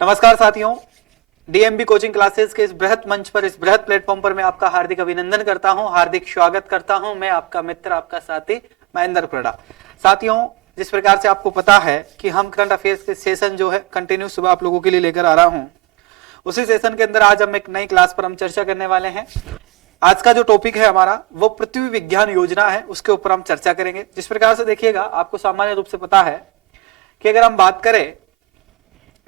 नमस्कार साथियों, DMB coaching classes के इस बृहत मंच पर, इस बृहत प्लेटफॉर्म पर मैं आपका हार्दिक अभिनंदन करता हूं, हार्दिक स्वागत करता हूं। मैं आपका मित्र, आपका साथी महेंद्र प्रेड़ा। साथियों, जिस प्रकार से आपको पता है कि हम करंट अफेयर्स के सेशन जो है कंटिन्यू सुबह आप लोगों के लिए लेकर आ रहा हूं, उसी सेशन के अंदर आज हम एक नई क्लास पर हम चर्चा करने वाले हैं। आज का जो टॉपिक है हमारा वो पृथ्वी विज्ञान योजना है, उसके ऊपर हम चर्चा करेंगे। जिस प्रकार से देखिएगा, आपको सामान्य रूप से पता है कि अगर हम बात करें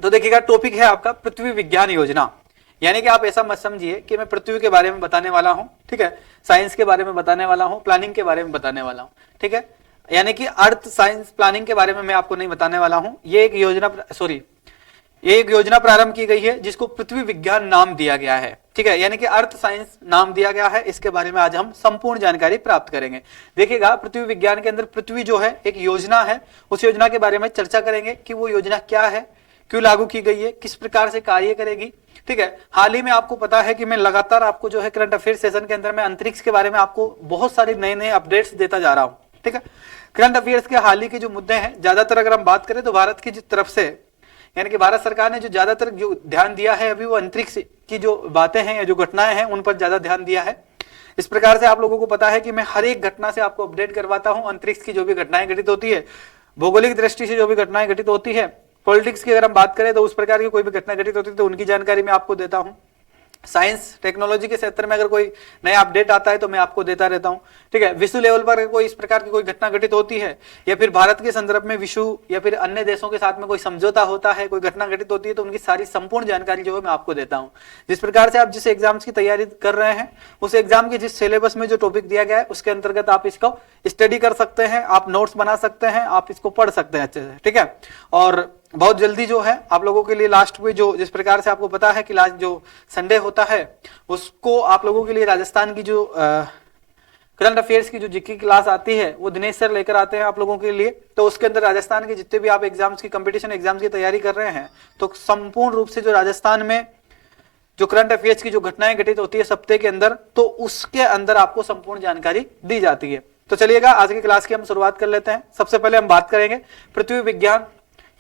तो देखिएगा टॉपिक है आपका पृथ्वी विज्ञान योजना। यानी कि आप ऐसा मत समझिए कि मैं पृथ्वी के बारे में बताने वाला हूं, ठीक है, साइंस के बारे में बताने वाला हूं, प्लानिंग के बारे में बताने वाला हूं, ठीक है। यानी कि अर्थ साइंस प्लानिंग के बारे में मैं आपको नहीं बताने वाला हूं। ये एक योजना प्रारंभ की गई है जिसको पृथ्वी विज्ञान नाम दिया गया है, ठीक है, यानी कि अर्थ साइंस नाम दिया गया है। इसके बारे में आज हम संपूर्ण जानकारी प्राप्त करेंगे। देखिएगा, पृथ्वी विज्ञान के अंदर पृथ्वी जो है एक योजना है, उस योजना के बारे में चर्चा करेंगे कि वो योजना क्या है, क्यों लागू की गई है, किस प्रकार से कार्य करेगी, ठीक है। हाल ही में आपको पता है कि मैं लगातार आपको जो है करंट अफेयर सेशन के अंदर मैं अंतरिक्ष के बारे में आपको बहुत सारे नए नए अपडेट्स देता जा रहा हूं, ठीक है। करंट अफेयर्स के हाल ही के जो मुद्दे हैं, ज्यादातर अगर हम बात करें तो भारत की तरफ से, यानी कि भारत सरकार ने जो ज्यादातर जो ध्यान दिया है अभी वो अंतरिक्ष की जो बातें हैं या जो घटनाएं हैं उन पर ज्यादा ध्यान दिया है। इस प्रकार से आप लोगों को पता है कि मैं हर एक घटना से आपको अपडेट करवाता हूं। अंतरिक्ष की जो भी घटनाएं घटित होती है, भौगोलिक दृष्टि से जो भी घटनाएं घटित होती है, पॉलिटिक्स की अगर हम बात करें तो उस प्रकार की कोई भी घटना घटित होती है तो उनकी जानकारी मैं आपको देता हूं। साइंस टेक्नोलॉजी के क्षेत्र में अगर कोई नया अपडेट आता है तो मैं आपको देता रहता हूं, ठीक है। विश्व लेवल पर कोई इस प्रकार की कोई घटना घटित होती है या फिर भारत के संदर्भ में विश्व या फिर अन्य देशों के साथ में कोई समझौता होता है, कोई घटना घटित होती है तो उनकी सारी संपूर्ण जानकारी जो है मैं आपको देता हूं। जिस प्रकार से आप जिस एग्जाम्स की तैयारी कर रहे हैं, उस एग्जाम के जिस सिलेबस में जो टॉपिक दिया गया है उसके अंतर्गत आप इसको स्टडी कर सकते हैं, आप नोट्स बना सकते हैं, आप इसको पढ़ सकते हैं अच्छे से, ठीक है। और बहुत जल्दी जो है आप लोगों के लिए लास्ट में जो, जिस प्रकार से आपको पता है कि लास्ट जो संडे होता है उसको आप लोगों के लिए राजस्थान की जो करंट अफेयर्स की जो जीके क्लास आती है वो दिनेश सर लेकर आते हैं आप लोगों के लिए। तो उसके अंदर राजस्थान के जितने भी आप एग्जाम्स की, कंपटीशन एग्जाम्स की तैयारी कर रहे हैं, तो संपूर्ण रूप से जो राजस्थान में जो करंट अफेयर्स की जो घटनाएं घटित होती है सप्ताह के अंदर, तो उसके अंदर आपको संपूर्ण जानकारी दी जाती है। तो चलिएगा, आज की क्लास की हम शुरुआत कर लेते हैं। सबसे पहले हम बात करेंगे पृथ्वी विज्ञान,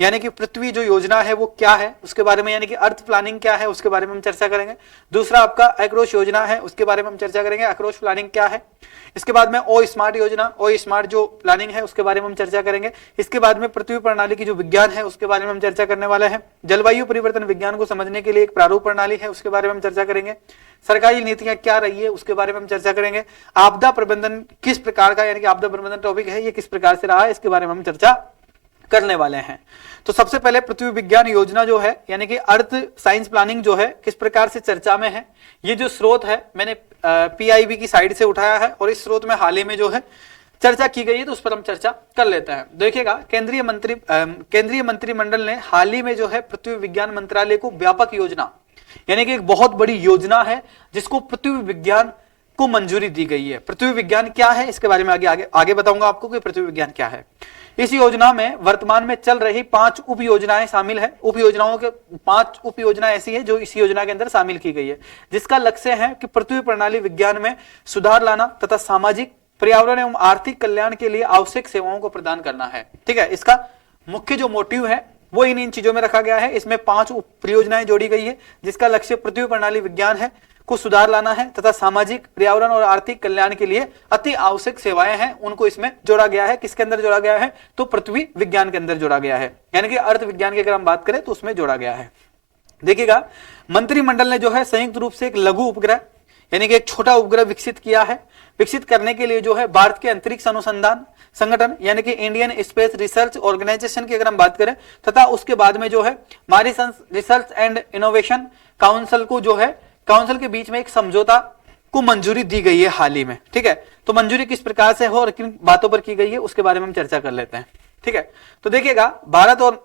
यानी कि पृथ्वी जो योजना है वो क्या है उसके बारे में, यानी कि अर्थ प्लानिंग क्या है उसके बारे में हम चर्चा करेंगे। दूसरा आपका अक्रोश योजना है, उसके बारे में हम चर्चा करेंगे, अक्रोश प्लानिंग क्या है। इसके बाद में ओ स्मार्ट योजना, ओ स्मार्ट जो प्लानिंग है उसके बारे में हम चर्चा करेंगे। इसके बाद में पृथ्वी प्रणाली की जो विज्ञान है उसके बारे में हम चर्चा करने वाले हैं। जलवायु परिवर्तन विज्ञान को समझने के लिए एक प्रारूप प्रणाली है, उसके बारे में हम चर्चा करेंगे। सरकारी नीतियां क्या रही है उसके बारे में हम चर्चा करेंगे। आपदा प्रबंधन किस प्रकार का, यानी कि आपदा प्रबंधन टॉपिक है, ये किस प्रकार से रहा है, इसके बारे में हम चर्चा करने वाले हैं। तो सबसे पहले पृथ्वी विज्ञान योजना जो है, यानी कि अर्थ साइंस प्लानिंग जो है, किस प्रकार से चर्चा में है। ये जो स्रोत है मैंने पीआईबी की साइड से उठाया है और इस स्रोत में हाल ही में जो है चर्चा की गई है, तो उस पर हम चर्चा कर लेते हैं। देखिएगा, केंद्रीय मंत्रिमंडल ने हाल ही में जो है पृथ्वी विज्ञान मंत्रालय को व्यापक योजना, यानी कि एक बहुत बड़ी योजना है जिसको पृथ्वी विज्ञान को मंजूरी दी गई है। पृथ्वी विज्ञान क्या है इसके बारे में आगे बताऊंगा आपको कि पृथ्वी विज्ञान क्या है। इस योजना में वर्तमान में चल रही 5 उप योजनाएं शामिल है। उप योजनाओं के 5 उप योजना ऐसी है जो इस योजना के अंदर शामिल की गई है, जिसका लक्ष्य है कि पृथ्वी प्रणाली विज्ञान में सुधार लाना तथा सामाजिक, पर्यावरण एवं आर्थिक कल्याण के लिए आवश्यक सेवाओं को प्रदान करना है, ठीक है। इसका मुख्य जो मोटिव है वो इन चीजों में रखा गया है। इसमें 5 उप परियोजनाएं जोड़ी गई है जिसका लक्ष्य पृथ्वी प्रणाली विज्ञान है को सुधार लाना है तथा सामाजिक, पर्यावरण और आर्थिक कल्याण के लिए अति आवश्यक सेवाएं हैं उनको इसमें जोड़ा गया है। किसके अंदर जोड़ा गया है, तो पृथ्वी विज्ञान के अंदर जोड़ा गया है, यानी कि अर्थ विज्ञान की अगर हम बात करें तो उसमें जोड़ा गया है। देखिएगा, मंत्रिमंडल ने जो है संयुक्त रूप से एक लघु उपग्रह, यानी कि एक छोटा उपग्रह विकसित किया है। विकसित करने के लिए जो है भारत के अंतरिक्ष अनुसंधान संगठन, यानी कि इंडियन स्पेस रिसर्च ऑर्गेनाइजेशन की अगर हम बात करें, तथा उसके बाद में जो है Mauritius research and innovation council को जो है, काउंसिल के बीच में एक समझौता को मंजूरी दी गई है हाल ही में, ठीक है। तो मंजूरी किस प्रकार से हो और किन बातों पर की गई है उसके बारे में हम चर्चा कर लेते हैं, ठीक है। तो देखिएगा, भारत और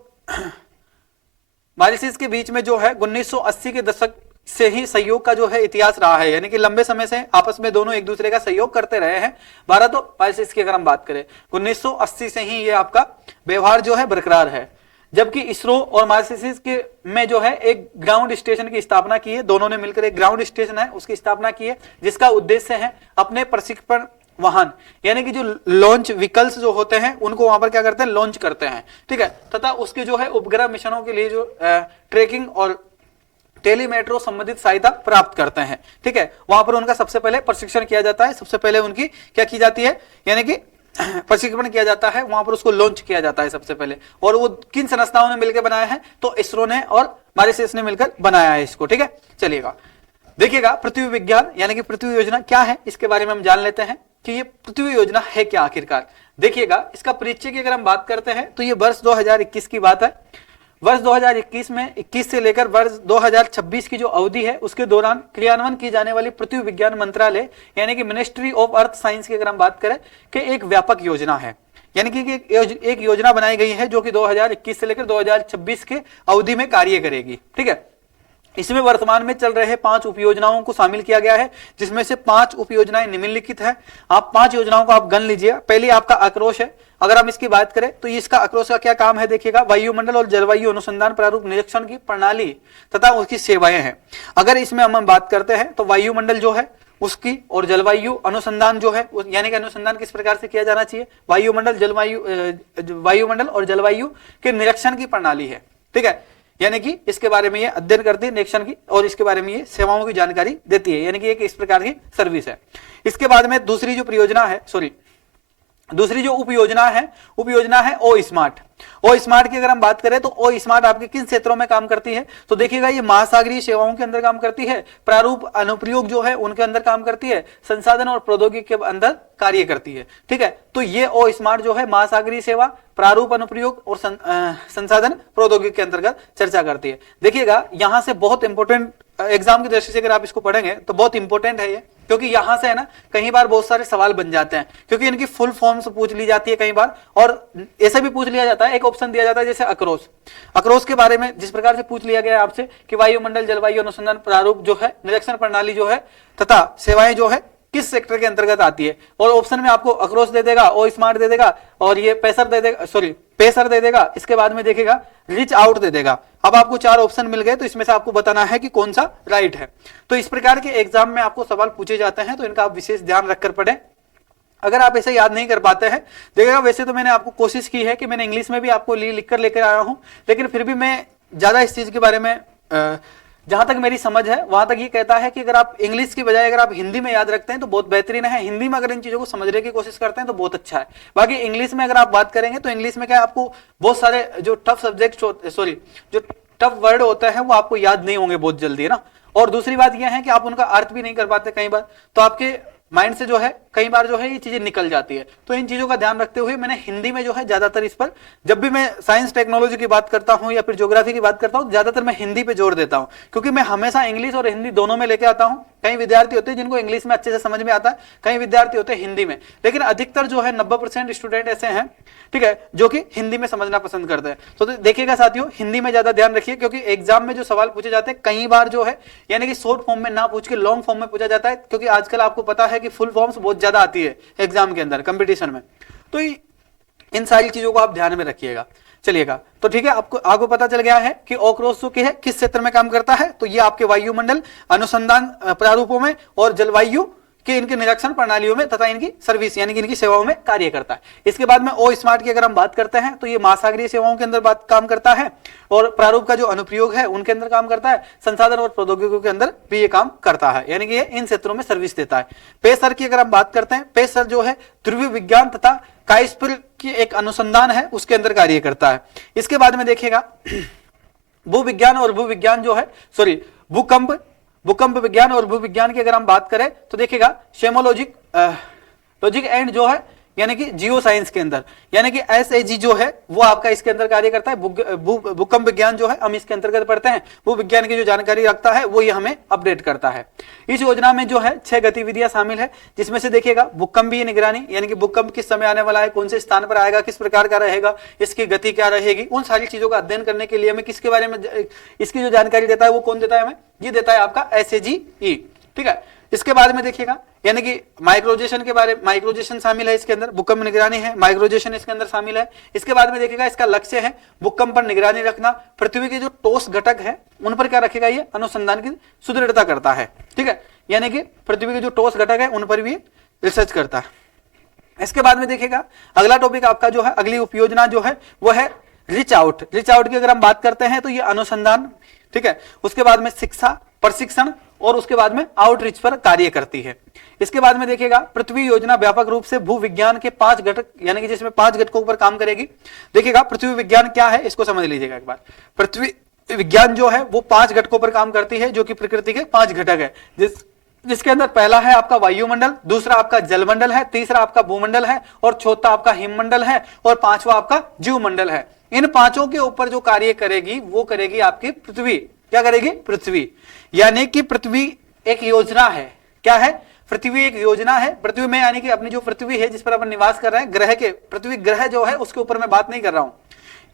मॉरिशस के बीच में जो है 1980 के दशक से ही सहयोग का जो है इतिहास रहा है, यानी कि लंबे समय से आपस में दोनों एक दूसरे का सहयोग करते रहे हैं। भारत और मॉरिशस की अगर हम बात करें 1980 से ही ये आपका व्यवहार जो है बरकरार है। जबकि इसरो और मॉरिशस के में जो है एक ग्राउंड स्टेशन की स्थापना की है, दोनों ने मिलकर एक ग्राउंड स्टेशन है उसकी स्थापना की है, जिसका उद्देश्य है अपने प्रक्षेपण वाहन यानी कि जो लॉन्च व्हीकल्स जो होते हैं उनको वहां पर क्या करते हैं, लॉन्च करते हैं, ठीक है। तथा उसके जो है उपग्रह मिशनों के लिए जो ट्रैकिंग और टेलीमेट्रो संबंधित सहायता प्राप्त करते हैं, ठीक है। वहां पर उनका सबसे पहले प्रशिक्षण किया जाता है, सबसे पहले उनकी क्या की जाती है, यानी कि प्रशिक्षण किया जाता है, वहां पर उसको लॉन्च किया जाता है सबसे पहले। और वो किन संस्थाओं ने मिलकर बनाया है, तो इसरो ने और मॉरिशस ने मिलकर बनाया है इसको, ठीक है। चलिएगा देखिएगा, पृथ्वी विज्ञान यानी कि पृथ्वी योजना क्या है, इसके बारे में हम जान लेते हैं कि ये पृथ्वी योजना है क्या आखिरकार। देखिएगा, इसका परिचय की अगर हम बात करते हैं तो ये वर्ष 2021 की बात है। वर्ष 2021 में 21 से लेकर वर्ष 2026 की जो अवधि है उसके दौरान क्रियान्वयन की जाने वाली पृथ्वी विज्ञान मंत्रालय यानी कि मिनिस्ट्री ऑफ अर्थ साइंस की अगर हम बात करें कि एक व्यापक योजना है, यानी कि एक योजना बनाई गई है जो कि 2021 से लेकर 2026 के अवधि में कार्य करेगी, ठीक है। इसमें वर्तमान में चल रहे 5 उपयोजनाओं को शामिल किया गया है, जिसमें से 5 उपयोजनाएं निम्नलिखित है। आप 5 योजनाओं को आप गन लीजिए। पहली आपका आक्रोश है, अगर हम इसकी बात करें तो इसका आक्रोश का क्या काम है, देखिएगा, वायुमंडल और जलवायु अनुसंधान प्रारूप निरीक्षण की प्रणाली तथा उसकी सेवाएं हैं। अगर इसमें हम बात करते हैं तो वायुमंडल जो है उसकी और जलवायु अनुसंधान जो है, यानी कि अनुसंधान किस प्रकार से किया जाना चाहिए, वायुमंडल और जलवायु के निरीक्षण की प्रणाली है, ठीक है। यानी कि इसके बारे में ये अध्ययन करती है, निरीक्षण की, और इसके बारे में ये सेवाओं की जानकारी देती है, यानी कि एक इस प्रकार की सर्विस है। इसके बाद में दूसरी जो उपयोजना है ओ स्मार्ट। ओ स्मार्ट की अगर हम बात करें तो ओ स्मार्ट आपके किन क्षेत्रों में काम करती है, तो देखिएगा ये महासागरीय सेवाओं के अंदर काम करती है, प्रारूप अनुप्रयोग जो है उनके अंदर काम करती है, संसाधन और प्रौद्योगिकी के अंदर कार्य करती है, ठीक है। तो ये ओ स्मार्ट जो है महासागरीय सेवा, प्रारूप अनुप्रयोग और संसाधन प्रौद्योगिकी के अंतर्गत चर्चा करती है। देखिएगा, यहां से बहुत इंपॉर्टेंट एग्जाम की दृष्टि से अगर आप इसको पढ़ेंगे तो बहुत इंपॉर्टेंट है ये, क्योंकि यहां से है ना कई बार बहुत सारे सवाल बन जाते हैं, क्योंकि इनकी फुल फॉर्म्स पूछ ली जाती है कई बार, और ऐसे भी पूछ लिया जाता है, एक ऑप्शन दिया जाता है जैसे अक्रोस के बारे में जिस प्रकार से पूछ लिया गया है आपसे कि वायुमंडल जलवायु अनुसंधान प्रारूप जो है निरीक्षण प्रणाली जो है तथा सेवाएं जो है किस सेक्टर के अंतर्गत आती है, और ऑप्शन में आपको अक्रोस दे देगा, ओ स्मार्ट दे देगा, और ये पेसर दे देगा, इसके बाद में देखेगा रीच आउट दे देगा। अब आपको 4 ऑप्शन मिल गए, तो इसमें से आपको बताना है कि कौन सा राइट है। तो इस प्रकार के एग्जाम में आपको सवाल पूछे जाते हैं, तो इनका आप विशेष ध्यान रखकर पढ़ें। अगर आप ऐसे याद नहीं कर पाते हैं, देखिएगा, वैसे तो मैंने आपको कोशिश की है कि मैंने इंग्लिश में भी आपको लिख कर लेकर आया हूं, लेकिन फिर भी मैं ज्यादा इस चीज के बारे में जहां तक मेरी समझ है वहां तक ये कहता है कि अगर आप इंग्लिश की बजाय अगर आप हिंदी में याद रखते हैं तो बहुत बेहतरीन है। हिंदी में अगर इन चीजों को समझने की कोशिश करते हैं तो बहुत अच्छा है। बाकी इंग्लिश में अगर आप बात करेंगे तो इंग्लिश में क्या आपको बहुत सारे जो टफ वर्ड होते हैं वो आपको याद नहीं होंगे बहुत जल्दी, है ना। और दूसरी बात यह है कि आप उनका अर्थ भी नहीं कर पाते कई बार, तो आपके माइंड से जो है कई बार जो है ये चीजें निकल जाती है। तो इन चीजों का ध्यान रखते हुए मैंने हिंदी में जो है ज्यादातर इस पर, जब भी मैं साइंस टेक्नोलॉजी की बात करता हूं या फिर ज्योग्राफी की बात करता हूं, ज्यादातर मैं हिंदी पे जोर देता हूं, क्योंकि मैं हमेशा इंग्लिश और हिंदी दोनों में लेके आता हूं। कई विद्यार्थी होते हैं जिनको इंग्लिश में अच्छे से समझ में आता है, कई विद्यार्थी होते हैं हिंदी में, लेकिन अधिकतर जो है 90% स्टूडेंट ऐसे हैं, ठीक है, जो कि हिंदी में समझना पसंद करते हैं। तो देखिएगा साथियों, हिंदी में ज्यादा ध्यान रखिए, क्योंकि एग्जाम में जो सवाल पूछे जाते हैं कई बार जो है यानी कि शॉर्ट फॉर्म में ना पूछ के लॉन्ग फॉर्म में पूछा जाता है, क्योंकि आजकल आपको पता है कि फुल फॉर्म्स बहुत ज्यादा आती है एग्जाम के अंदर कंपटीशन में। तो इन सारी चीजों को आप ध्यान में रखिएगा। चलिएगा, तो ठीक है, आपको पता चल गया है कि ओक्रोस जो है किस क्षेत्र में काम करता है, तो ये आपके वायुमंडल अनुसंधान प्रारूपों में और जलवायु कि इनके निरीक्षण प्रणालियों में तथा इनकी सर्विस यानी कि इनकी सेवाओं में कार्य करता है। इसके बाद में ओ स्मार्ट की अगर हम बात करते हैं तो ये महासागरीय सेवाओं के अंदर काम करता है, और प्रारूप का जो अनुप्रयोग है उनके अंदर काम करता है, संसाधन और प्रौद्योगिकी के अंदर भी ये काम करता है, यानी कि ये इन क्षेत्रों में सर्विस देता है। पेसर की अगर हम बात करते हैं, पेसर जो है ध्रुवीय विज्ञान तथा काइस्पर की एक अनुसंधान है उसके अंदर कार्य करता है। इसके बाद में देखिएगा भूविज्ञान और भूविज्ञान जो है भूकंप विज्ञान और भूविज्ञान की अगर हम बात करें तो देखिएगा लॉजिक एंड जो है यानी कि जियो साइंस के अंदर यानी कि SAG जो है वो आपका इसके अंदर कार्य करता है। भूकंप विज्ञान जो है हम इसके अंतर्गत पढ़ते हैं, वो विज्ञान की जो जानकारी रखता है वो ये हमें अपडेट करता है। इस योजना में जो है 6 गतिविधियां शामिल है, जिसमें से देखिएगा भूकंपीय निगरानी यानी कि भूकंप किस समय आने वाला है, कौन से स्थान पर आएगा, किस प्रकार का रहेगा, इसकी गति क्या रहेगी, उन सारी चीजों का अध्ययन करने के लिए हमें किसके बारे में इसकी जो जानकारी देता है वो कौन देता है हमें, ये देता है आपका SAGE, ठीक है। इसके बाद में देखिएगा यानी कि माइक्रोजेशन शामिल है इसके अंदर, भूकंप निगरानी है, माइक्रोजेशन इसके अंदर शामिल है। इसके बाद में देखिएगा इसका लक्ष्य है भूकंप पर निगरानी रखना, पृथ्वी के जो ठोस घटक है उन पर क्या रखेगा, ये अनुसंधान की सुदृढ़ता करता है, ठीक है, यानी कि पृथ्वी के जो ठोस घटक है उन पर भी रिसर्च करता है। इसके बाद में देखिएगा अगला टॉपिक आपका जो है, अगली उपयोजना जो है वो है रीच आउट। रीच आउट की अगर हम बात करते हैं तो ये अनुसंधान, ठीक है, उसके बाद में शिक्षा, प्रशिक्षण और उसके बाद में आउटरीच पर कार्य करती है। इसके बाद में देखिएगा पृथ्वी योजना व्यापक रूप से भू विज्ञान के 5 घटक, यानी कि जिसमें 5 घटकों पर काम करेगी। देखिएगा पृथ्वी विज्ञान क्या है इसको समझ लीजिएगा एक बार। पृथ्वी विज्ञान जो है वो 5 घटकों पर काम करती है, जो कि प्रकृति के 5 घटक है, जिसके अंदर पहला है आपका वायुमंडल, दूसरा आपका जलमंडल है, तीसरा आपका भूमंडल है और चौथा आपका हिममंडल है और पांचवा आपका जीवमंडल है। इन पांचों के ऊपर जो कार्य करेगी वो करेगी आपकी पृथ्वी। क्या करेगी? पृथ्वी। यानी कि पृथ्वी एक योजना है। क्या है? पृथ्वी एक योजना है। पृथ्वी में यानी कि अपनी जो पृथ्वी है जिस पर अपन निवास कर रहे हैं, ग्रह के, पृथ्वी ग्रह जो है उसके ऊपर मैं बात नहीं कर रहा हूं।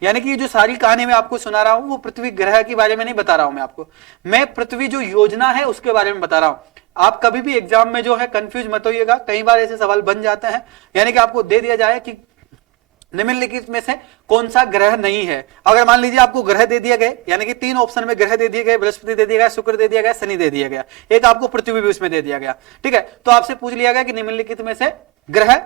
यानी कि जो सारी कहानी मैं आपको सुना रहा हूं वो पृथ्वी ग्रह के बारे में नहीं बता रहा हूं मैं आपको, मैं पृथ्वी जो योजना है उसके बारे में बता रहा हूं। आप कभी भी एग्जाम में जो है कंफ्यूज मत होइएगा, कई बार ऐसे सवाल बन जाते हैं। यानी कि आपको दे दिया जाए कि निम्नलिखित में से कौन सा ग्रह नहीं है। अगर मान लीजिए आपको ग्रह दे दिया गए, यानी कि 3 ऑप्शन में ग्रह दे दिए गए, बृहस्पति दे दिया गया, शुक्र दे दिया गया, शनि दे दिया गया, एक आपको पृथ्वी भी उसमें दे दिया गया, ठीक है, तो आपसे पूछ लिया गया कि निम्नलिखित में से ग्रह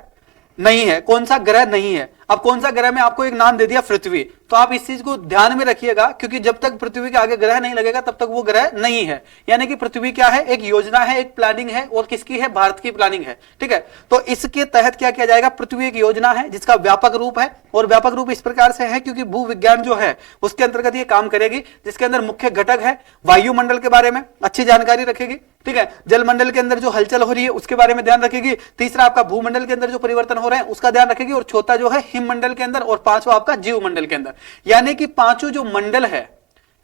नहीं है, कौन सा ग्रह नहीं है। अब कौन सा ग्रह में आपको एक नाम दे दिया पृथ्वी, तो आप इस चीज को ध्यान में रखिएगा, क्योंकि जब तक पृथ्वी के आगे ग्रह नहीं लगेगा तब तक वो ग्रह नहीं है। यानी कि पृथ्वी क्या है? एक योजना है, एक प्लानिंग है, और किसकी है? भारत की प्लानिंग है, ठीक है। तो इसके तहत क्या किया जाएगा? पृथ्वी एक योजना है जिसका व्यापक रूप है, और व्यापक रूप इस प्रकार से है क्योंकि भू विज्ञान जो है उसके अंतर्गत ये काम करेगी, जिसके अंदर मुख्य घटक है वायुमंडल के बारे में अच्छी जानकारी रखेगी, ठीक है, जलमंडल के अंदर जो हलचल हो रही है उसके बारे में ध्यान रखेगी, तीसरा आपका भूमंडल के अंदर जो परिवर्तन हो रहे हैं उसका ध्यान रखेगी, और चौथा जो है हिममंडल के अंदर, और पांचवा आपका जीवमंडल के अंदर। यानी कि पांचों जो मंडल है,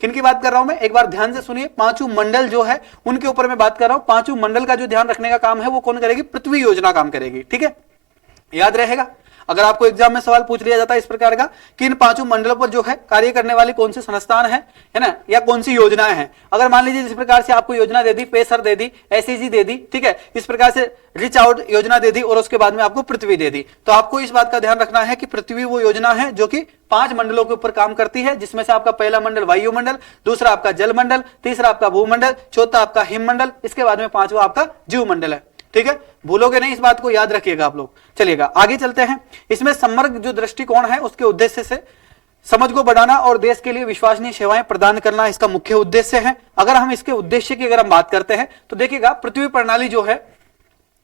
किनकी बात कर रहा हूं मैं, एक बार ध्यान से सुनिए, पांचों मंडल जो है उनके ऊपर मैं बात कर रहा हूं। पांचों मंडल का जो ध्यान रखने का काम है वो कौन करेगी? पृथ्वी योजना काम करेगी, ठीक है, याद रहेगा। अगर आपको एग्जाम में सवाल पूछ लिया जाता है इस प्रकार का कि इन पांचों मंडलों पर जो है कार्य करने वाली कौन सी संस्थान है ना, या कौन सी योजनाएं हैं। अगर मान लीजिए इस प्रकार से आपको योजना दे दी, पेसर दे दी, एसईजी दे दी, ठीक है, इस प्रकार से रीच आउट योजना दे दी, और उसके बाद में आपको पृथ्वी दे दी, तो आपको इस बात का ध्यान रखना है कि पृथ्वी वो योजना है जो कि 5 मंडलों के ऊपर काम करती है, जिसमें से आपका पहला मंडल वायुमंडल, दूसरा आपका जलमंडल, तीसरा आपका भूमंडल, चौथा आपका हिममंडल, इसके बाद में पांचवा आपका जीवमंडल है, ठीक है। भूलोगे नहीं, इस बात को याद रखिएगा आप लोग। चलिएगा आगे चलते हैं। इसमें समग्र जो दृष्टिकोण है उसके उद्देश्य से समझ को बढ़ाना और देश के लिए विश्वसनीय सेवाएं प्रदान करना इसका मुख्य उद्देश्य है। अगर हम इसके उद्देश्य की अगर हम बात करते हैं तो देखिएगा पृथ्वी प्रणाली जो है,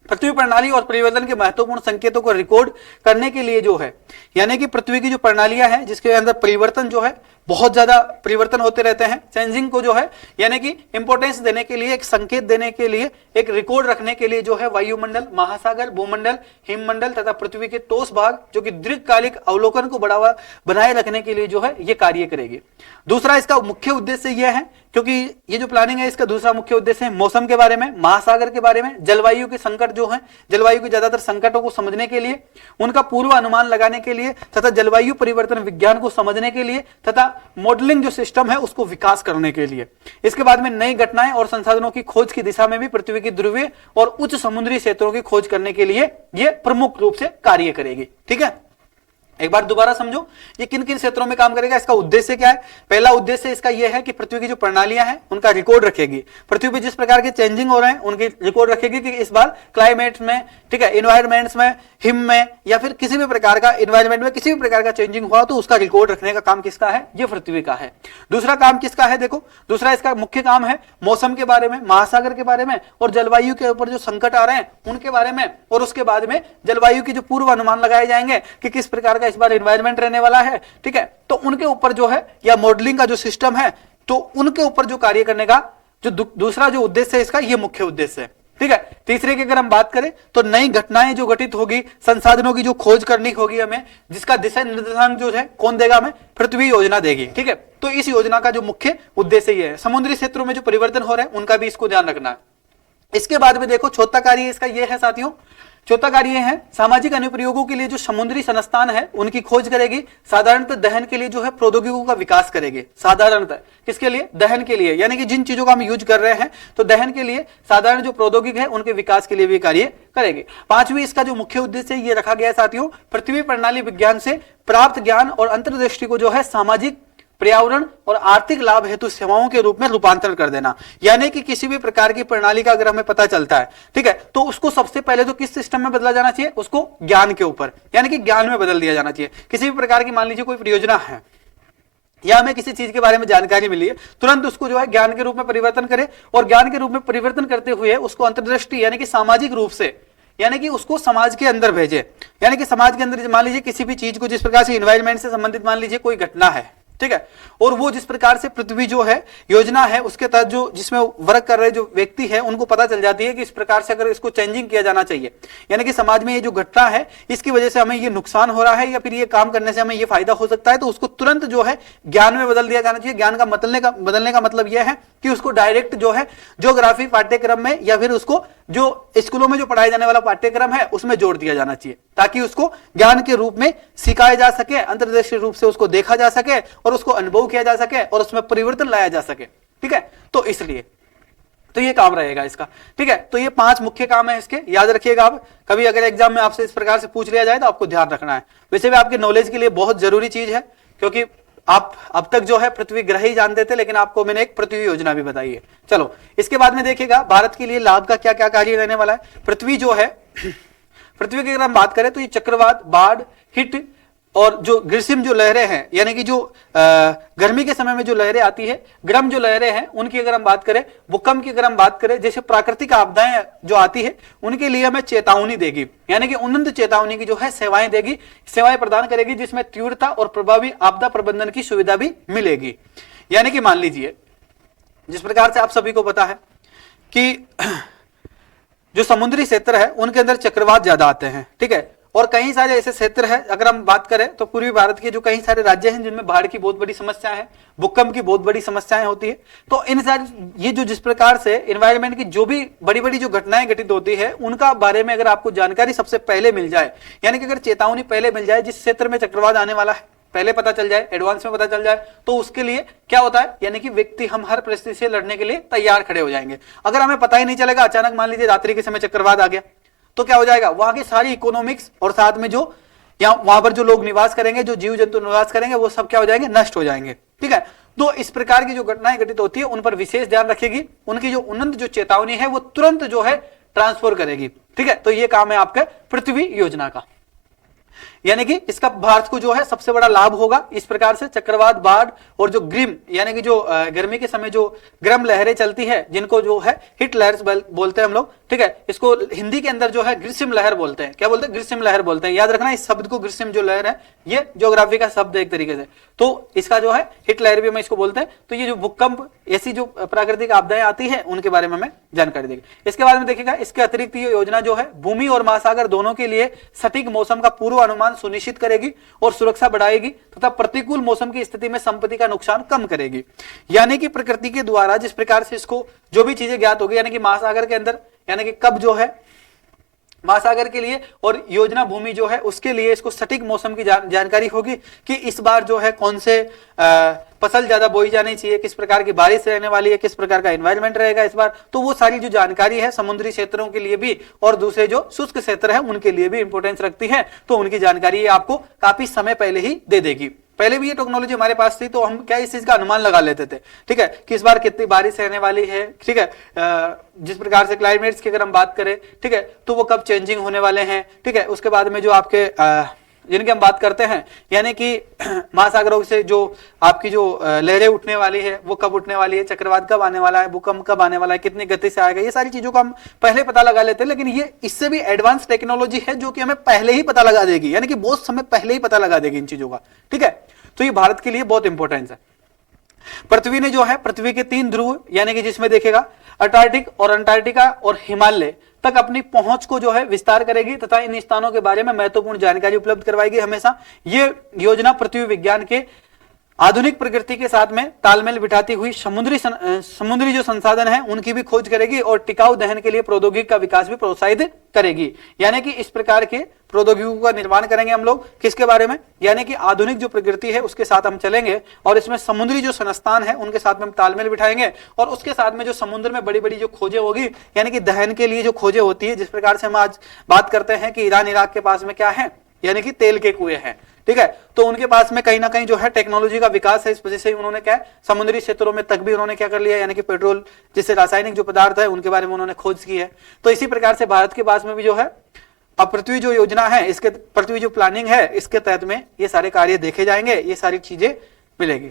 पृथ्वी प्रणाली और परिवर्तन के महत्वपूर्ण संकेतों को रिकॉर्ड करने के लिए जो है, यानी कि पृथ्वी की जो प्रणालियां हैं जिसके अंदर परिवर्तन जो है बहुत ज्यादा परिवर्तन होते रहते हैं, चेंजिंग को जो है यानी कि इंपॉर्टेंस देने के लिए, एक संकेत देने के लिए, एक रिकॉर्ड रखने के लिए जो है वायुमंडल, महासागर, भूमंडल, हिममंडल तथा पृथ्वी के ठोस भाग जो कि दीर्घकालिक अवलोकन को बढ़ावा बनाए रखने के लिए जो है ये कार्य करेगी। दूसरा इसका मुख्य उद्देश्य यह है, क्योंकि ये जो प्लानिंग है इसका दूसरा मुख्य उद्देश्य है मौसम के बारे में, महासागर के बारे में, जलवायु के संकट जो है, जलवायु के ज्यादातर संकटों को समझने के लिए, उनका पूर्व अनुमान लगाने के लिए तथा जलवायु परिवर्तन विज्ञान को समझने के लिए तथा मॉडलिंग जो सिस्टम है उसको विकास करने के लिए। इसके बाद में नई घटनाएं और संसाधनों की खोज की दिशा में भी पृथ्वी की ध्रुवीय और उच्च समुद्री क्षेत्रों की खोज करने के लिए यह प्रमुख रूप से कार्य करेगी, ठीक है। एक बार दोबारा समझो ये किन किन क्षेत्रों में काम करेगा, इसका उद्देश्य क्या है। पहला उद्देश्य इसका यह है कि पृथ्वी की जो प्रणालियां हैं उनका रिकॉर्ड रखेगी, पृथ्वी पे जिस प्रकार के चेंजिंग हो रहे हैं उनकी रिकॉर्ड रखेगी कि इस बार क्लाइमेट में, ठीक है, इन्वायरमेंट्स में, हिम में या फिर किसी भी प्रकार का इन्वायरमेंट में किसी भी प्रकार का चेंजिंग हुआ तो उसका रिकॉर्ड रखने का काम किसका है? ये पृथ्वी का है। दूसरा काम किसका है? देखो दूसरा इसका मुख्य काम है मौसम के बारे में, महासागर के बारे में और जलवायु के ऊपर जो संकट आ रहे हैं उनके बारे में, और उसके बाद में जलवायु की जो पूर्व अनुमान लगाए जाएंगे कि किस प्रकार का इस बार एनवायरनमेंट रहने वाला है, ठीक है, तो उनके ऊपर जो है या मॉडलिंग का जो सिस्टम है तो उनके ऊपर जो कार्य करने का जो दूसरा जो उद्देश्य है इसका ये मुख्य उद्देश्य है, ठीक है। तीसरे की अगर हम बात करें तो नई घटनाएं जो घटित होगी, संसाधनों की जो खोज करनी होगी हमें, जिसका दिशा निर्देशांक जो है कौन देगा? हमें पृथ्वी योजना देगी, ठीक है। तो इस योजना का जो मुख्य उद्देश्य ये है। समुद्री क्षेत्रों में जो परिवर्तन हो रहे हैं उनका भी इसको ध्यान रखना है। इसके बाद में देखो चौथा कार्य इसका ये है साथियों, चौथा कार्य है सामाजिक अनुप्रयोगों के लिए जो समुद्री संस्थान है उनकी खोज करेगी, साधारणतः दहन के लिए जो है प्रौद्योगिकियों का विकास करेगी। साधारणतः किसके लिए? दहन के लिए, यानी कि जिन चीजों का हम यूज कर रहे हैं तो दहन के लिए साधारण जो प्रौद्योगिक है उनके विकास के लिए भी कार्य करेगी। पांचवी इसका जो मुख्य उद्देश्य ये रखा गया साथियों, पृथ्वी प्रणाली विज्ञान से प्राप्त ज्ञान और अंतर्दृष्टि को जो है सामाजिक पर्यावरण और आर्थिक लाभ हेतु सेवाओं के रूप में रूपांतरण कर देना। यानी कि किसी भी प्रकार की प्रणाली का अगर हमें पता चलता है, ठीक है, तो उसको सबसे पहले तो किस सिस्टम में बदला जाना चाहिए, उसको ज्ञान के ऊपर, यानी कि ज्ञान में बदल दिया जाना चाहिए। किसी भी प्रकार की मान लीजिए कोई परियोजना है या हमें किसी चीज के बारे में जानकारी मिली है, तुरंत उसको जो है ज्ञान के रूप में परिवर्तन करें, और ज्ञान के रूप में परिवर्तन करते हुए उसको अंतर्दृष्टि यानी कि सामाजिक रूप से, यानी कि उसको समाज के अंदर भेजे। यानी कि समाज के अंदर मान लीजिए किसी भी चीज को, जिस प्रकार से एनवायरमेंट से संबंधित मान लीजिए कोई घटना है, ठीक है, और वो जिस प्रकार से पृथ्वी जो है योजना है उसके तहत जो जिसमें वर्क कर रहे जो व्यक्ति है उनको पता चल जाती है कि इस प्रकार से अगर इसको चेंजिंग किया जाना चाहिए, यानी कि समाज में ये जो घटना है इसकी वजह से हमें ये नुकसान हो रहा है या फिर ये काम करने से हमें ये फायदा हो सकता है, तो उसको तुरंत जो है ज्ञान में बदल दिया जाना चाहिए। ज्ञान का बदलने का मतलब यह है कि उसको डायरेक्ट जो है ज्योग्राफी पाठ्यक्रम में या फिर उसको जो स्कूलों में जो पढ़ाया जाने वाला पाठ्यक्रम है उसमें जोड़ दिया जाना चाहिए, ताकि उसको ज्ञान के रूप में सिखाया जा सके, अंतर्दृष्टि रूप से उसको देखा जा सके और उसको अनुभव किया जा सके और उसमें परिवर्तन लाया जा सके, ठीक है। तो इसलिए तो ये काम रहेगा इसका, ठीक है। तो ये 5 मुख्य काम है इसके, याद रखिएगा। आप कभी अगर एग्जाम में आपसे इस प्रकार से पूछ लिया जाए तो आपको ध्यान रखना है। वैसे भी आपके नॉलेज के लिए बहुत जरूरी चीज है, क्योंकि आप अब तक जो है पृथ्वी ग्रह ही जानते थे, लेकिन आपको मैंने एक पृथ्वी योजना भी बताई है। चलो इसके बाद में देखिएगा भारत के लिए लाभ का क्या क्या कार्य रहने वाला है। पृथ्वी जो है पृथ्वी की अगर हम बात करें तो ये चक्रवात, बाढ़, हिट और जो ग्रीष्म जो लहरें हैं, यानी कि जो गर्मी के समय में जो लहरें आती है, गर्म जो लहरें हैं उनकी अगर हम बात करें, भूकंप की अगर हम बात करें, जैसे प्राकृतिक आपदाएं जो आती है उनके लिए हमें चेतावनी देगी, यानी कि उन्नत चेतावनी की जो है सेवाएं देगी, सेवाएं प्रदान करेगी, जिसमें तीव्रता और प्रभावी आपदा प्रबंधन की सुविधा भी मिलेगी। यानी कि मान लीजिए जिस प्रकार से आप सभी को पता है कि जो समुद्री क्षेत्र है उनके अंदर चक्रवात ज्यादा आते हैं, ठीक है, और कई सारे ऐसे क्षेत्र हैं, अगर हम बात करें तो पूर्वी भारत के जो कई सारे राज्य हैं जिनमें बाढ़ की बहुत बड़ी समस्या है, भूकंप की बहुत बड़ी समस्याएं होती है। तो इन सारी ये जो जिस प्रकार से एनवायरनमेंट की जो भी बड़ी बड़ी जो घटनाएं घटित होती है उनका बारे में अगर आपको जानकारी सबसे पहले मिल जाए, यानी कि अगर चेतावनी पहले मिल जाए, जिस क्षेत्र में चक्रवात आने वाला है पहले पता चल जाए, एडवांस में पता चल जाए, तो उसके लिए क्या होता है, यानी कि व्यक्ति हम हर परिस्थिति से लड़ने के लिए तैयार खड़े हो जाएंगे। अगर हमें पता ही नहीं चलेगा, अचानक मान लीजिए रात्रि के समय चक्रवात आ गया, तो क्या हो जाएगा, वहां की सारी इकोनॉमिक्स और साथ में जो या वहां पर जो लोग निवास करेंगे, जो जीव जंतु निवास करेंगे, वो सब क्या हो जाएंगे, नष्ट हो जाएंगे, ठीक है। तो इस प्रकार की जो घटनाएं घटित होती है उन पर विशेष ध्यान रखेगी, उनकी जो उन्नत जो चेतावनी है वो तुरंत जो है ट्रांसफर करेगी, ठीक है। तो ये काम है आपके पृथ्वी योजना का, यानी कि इसका भारत को जो है सबसे बड़ा लाभ होगा। इस प्रकार से चक्रवात, बाढ़ और जो ग्रीम यानी कि जो गर्मी के समय जो गर्म लहरें चलती है, जिनको जो है हिट लहर्स बोलते हैं हम लोग, ठीक है, इसको हिंदी के अंदर जो है ग्रीष्म लहर बोलते हैं। क्या बोलते हैं, ग्रीष्म लहर बोलते हैं। याद रखना इस शब्द को, ग्रीष्म जो लहर है ये ज्योग्राफी का शब्द है एक तरीके से, तो इसका जो है हिट लहर भी हम इसको बोलते हैं। तो ये जो भूकंप ऐसी जो प्राकृतिक आपदाएं आती है उनके बारे में हमें जानकारी देगी। इसके बारे में देखिएगा, इसके अतिरिक्त ये योजना जो है भूमि और महासागर दोनों के लिए सटीक मौसम का पूर्व अनुमान सुनिश्चित करेगी और सुरक्षा बढ़ाएगी तथा प्रतिकूल मौसम की स्थिति में संपत्ति का नुकसान कम करेगी। यानी कि प्रकृति के द्वारा जिस प्रकार से इसको जो भी चीजें ज्ञात होगी, यानी कि महासागर के अंदर, यानी कि कब जो है महासागर के लिए और योजना भूमि जो है उसके लिए इसको सटीक मौसम की जानकारी होगी कि इस बार जो है कौन से फसल ज्यादा बोई जानी चाहिए, किस प्रकार की बारिश रहने वाली है, किस प्रकार का एनवायरनमेंट रहेगा इस बार। तो वो सारी जो जानकारी है समुद्री क्षेत्रों के लिए भी और दूसरे जो शुष्क क्षेत्र है उनके लिए भी इंपोर्टेंस रखती है। तो उनकी जानकारी आपको काफी समय पहले ही दे देगी। पहले भी ये टेक्नोलॉजी हमारे पास थी, तो हम क्या इस चीज का अनुमान लगा लेते थे, ठीक है, कि इस बार कितनी बारिश रहने वाली है, ठीक है, जिस प्रकार से क्लाइमेट्स की अगर हम बात करें, ठीक है, तो वो कब चेंजिंग होने वाले हैं, ठीक है। उसके बाद में जो आपके जिनकी हम बात करते हैं, यानी कि महासागरों से जो आपकी जो लहरें उठने वाली है वो कब उठने वाली है, चक्रवात कब आने वाला है, भूकंप कब आने वाला है, कितनी गति से आएगा, ये सारी चीजों का हम पहले पता लगा लेते हैं। लेकिन ये इससे भी एडवांस टेक्नोलॉजी है जो कि हमें पहले ही पता लगा देगी, यानी कि बहुत समय पहले ही पता लगा देगी इन चीजों का, ठीक है। तो ये भारत के लिए बहुत इंपॉर्टेंस है। पृथ्वी ने जो है पृथ्वी के 3 ध्रुव, यानी कि जिसमें देखेगा अंटार्कटिक और अंटार्कटिका और हिमालय तक अपनी पहुंच को जो है विस्तार करेगी तथा इन स्थानों के बारे में महत्वपूर्ण जानकारी उपलब्ध करवाएगी हमेशा। ये योजना पृथ्वी विज्ञान के आधुनिक प्रकृति के साथ में तालमेल बिठाती हुई समुद्री जो संसाधन है उनकी भी खोज करेगी और टिकाऊ दहन के लिए प्रौद्योगिकी का विकास भी प्रोत्साहित करेगी। यानी कि इस प्रकार के प्रौद्योगिकी का निर्माण करेंगे हम लोग, किसके बारे में, यानी कि आधुनिक जो प्रकृति है उसके साथ हम चलेंगे और इसमें समुद्री जो संस्थान है उनके साथ में हम तालमेल बिठाएंगे और उसके साथ में जो समुद्र में बड़ी बड़ी जो खोजें होगी, यानी कि दहन के लिए जो खोजें होती है, जिस प्रकार से हम आज बात करते हैं कि ईरान इराक के पास में क्या है, यानी कि तेल के कुएं हैं, ठीक है। तो उनके पास में कहीं ना कहीं जो है टेक्नोलॉजी का विकास है, इस वजह से उन्होंने क्या है समुद्री क्षेत्रों में तक भी उन्होंने क्या कर लिया, यानी कि पेट्रोल जिससे रासायनिक जो पदार्थ है उनके बारे में उन्होंने खोज की है। तो इसी प्रकार से भारत के पास में भी जो है अब पृथ्वी जो योजना है, इसके पृथ्वी जो प्लानिंग है, इसके तहत में ये सारे कार्य देखे जाएंगे, ये सारी चीजें मिलेगी।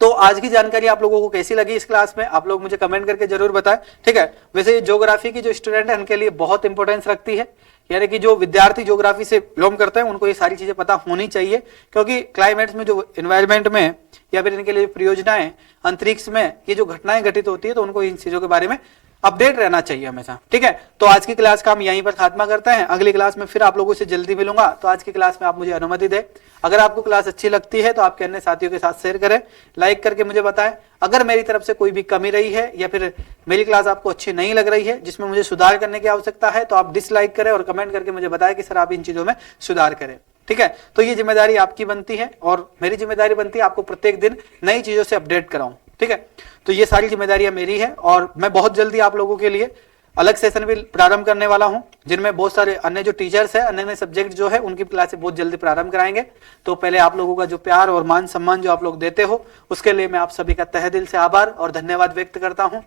तो आज की जानकारी आप लोगों को कैसी लगी इस क्लास में, आप लोग मुझे कमेंट करके जरूर बताएं, ठीक है। वैसे ये ज्योग्राफी की जो स्टूडेंट है उनके लिए बहुत इंपॉर्टेंस रखती है, यानी कि जो विद्यार्थी ज्योग्राफी से बिलोंग करते हैं उनको ये सारी चीजें पता होनी चाहिए, क्योंकि क्लाइमेट्स में जो एनवायरमेंट में या फिर इनके लिए परियोजनाएं अंतरिक्ष में ये जो घटनाएं घटित होती है तो उनको इन चीजों के बारे में अपडेट रहना चाहिए हमेशा, ठीक है। तो आज की क्लास का हम यहीं पर खात्मा करते हैं, अगली क्लास में फिर आप लोगों से जल्दी मिलूंगा। तो आज की क्लास में आप मुझे अनुमति दें, अगर आपको क्लास अच्छी लगती है तो आपके अन्य साथियों के साथ शेयर करें, लाइक करके मुझे बताएं। अगर मेरी तरफ से कोई भी कमी रही है या फिर मेरी क्लास आपको अच्छी नहीं लग रही है, जिसमें मुझे सुधार करने की आवश्यकता है, तो आप डिसलाइक करें और कमेंट करके मुझे बताएं कि सर आप इन चीजों में सुधार करें, ठीक है। तो ये जिम्मेदारी आपकी बनती है और मेरी जिम्मेदारी बनती है आपको प्रत्येक दिन नई चीजों से अपडेट कराऊं, ठीक है। तो ये सारी जिम्मेदारियां मेरी है और मैं बहुत जल्दी आप लोगों के लिए अलग सेशन भी प्रारंभ करने वाला हूं, जिनमें बहुत सारे अन्य जो टीचर्स हैं, अन्य सब्जेक्ट जो है उनकी क्लासें बहुत जल्दी प्रारंभ कराएंगे। तो पहले आप लोगों का जो प्यार और मान सम्मान जो आप लोग देते हो, उसके लिए मैं आप सभी का तहे दिल से आभार और धन्यवाद व्यक्त करता हूं।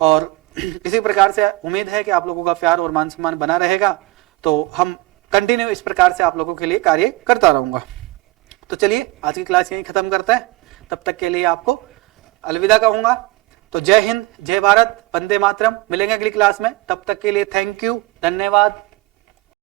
और इसी प्रकार से उम्मीद है कि आप लोगों का प्यार और मान सम्मान बना रहेगा, तो हम कंटिन्यू इस प्रकार से आप लोगों के लिए कार्य करता रहूंगा। तो चलिए आज की क्लास यहीं खत्म करते हैं, तब तक के लिए आपको अलविदा कहूंगा। तो जय हिंद, जय भारत, वंदे मातरम। मिलेंगे अगली क्लास में, तब तक के लिए थैंक यू, धन्यवाद।